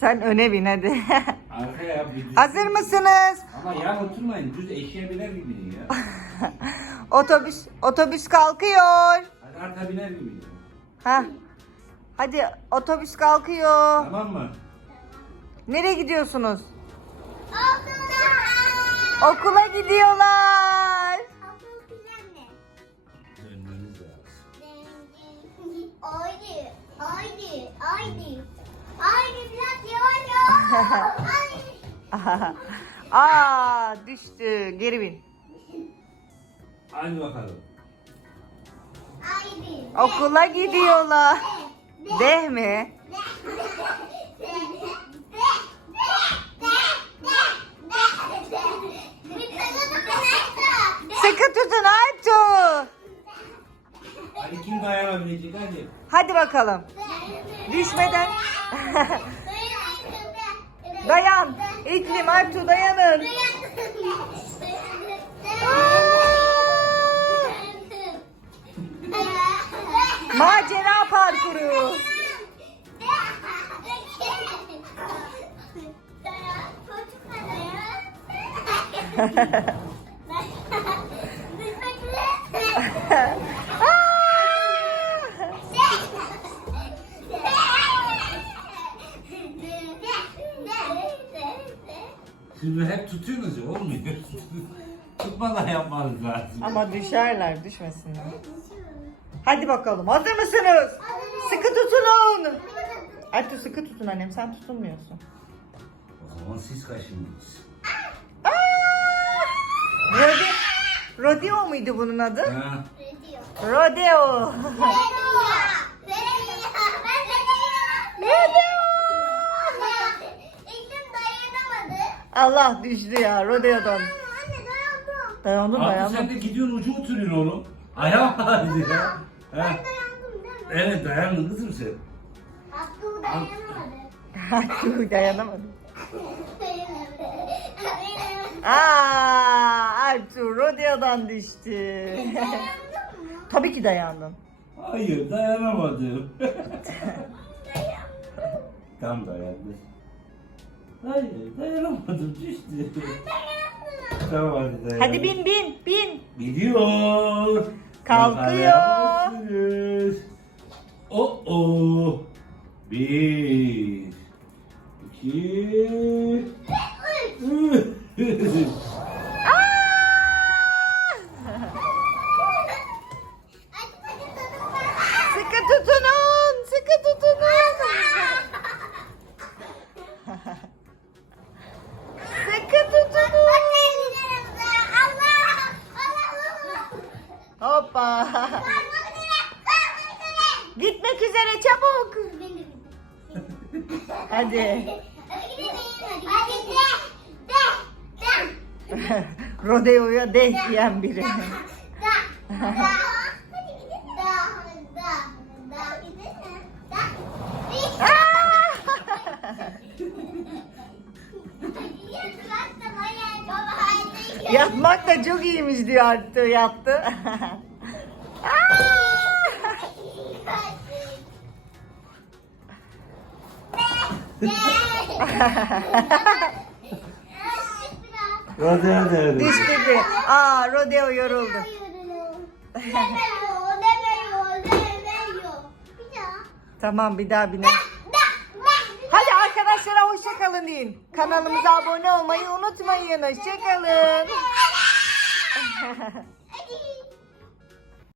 Sen öne bin hadi. Arkaya Hazır bin. mısınız? Ama ya oturmayın düz eşeğe biner gibi ya. otobüs otobüs kalkıyor. Hadi arka biner gibi. Ha. Hı. Hadi otobüs kalkıyor. Tamam mı? Tamam. Nereye gidiyorsunuz? Okula. Okula gidiyorlar. Aa düştü. Geri bin. Hadi bakalım. Okula gidiyorlar. De, de, de. Deh mi? De, de, de, de, de, de. Sıkı tutun Aytu. Hadi kim dayanabilecek hadi. Hadi bakalım. Düşmeden. Aa, Dayan. İklim Aytu dayanın. Dayan. Dayan. Macera parkuru. Ha ha ha. Şimdi hep tutuyorsunuz ya olmuyor. Tutmadan yapmanız lazım. Ama düşerler düşmesinler. Ha? Hadi bakalım hazır mısınız? Hadi. Sıkı tutunun. Hadi sıkı tutun annem sen tutunmuyorsun. O zaman siz kaşınıyorsunuz. Rodeo, rodeo muydu bunun adı? Ha. Rodeo. Rodeo. Allah düştü ya rodeodan. Ay, anne dayandım. Dayandım Ay, dayandım. sen de gidiyorsun ucu oturuyor oğlum. Ayağım halinde ya. Ben dayandım değil mi? Evet dayandın kızım sen. Hakkı dayanamadı. dayanamadı. Aa, Ertuğ rodeodan düştü. Tabii ki dayandın. Hayır dayanamadım. dayandım. Tam dayandım. Hayır, dayanamadım, düştü. Ben dayandım. hadi bin, bin, bin. Biliyor. Kalkıyor. O o. Bir. İki. Hoppa. Gitmek üzere çabuk. Hadi. Hadi. Rodeo'ya denk diyen biri. Da, da, da, da. Yatmak da çok iyiymiş diyor Arttu yaptı. rodeo dedi. Diş dedi. Aa rodeo yoruldu. Rodeo, rodeo, rodeo. Bir daha. Tamam bir daha bine. kanalını deyin. Kanalımıza abone olmayı unutmayın. Hoşçakalın.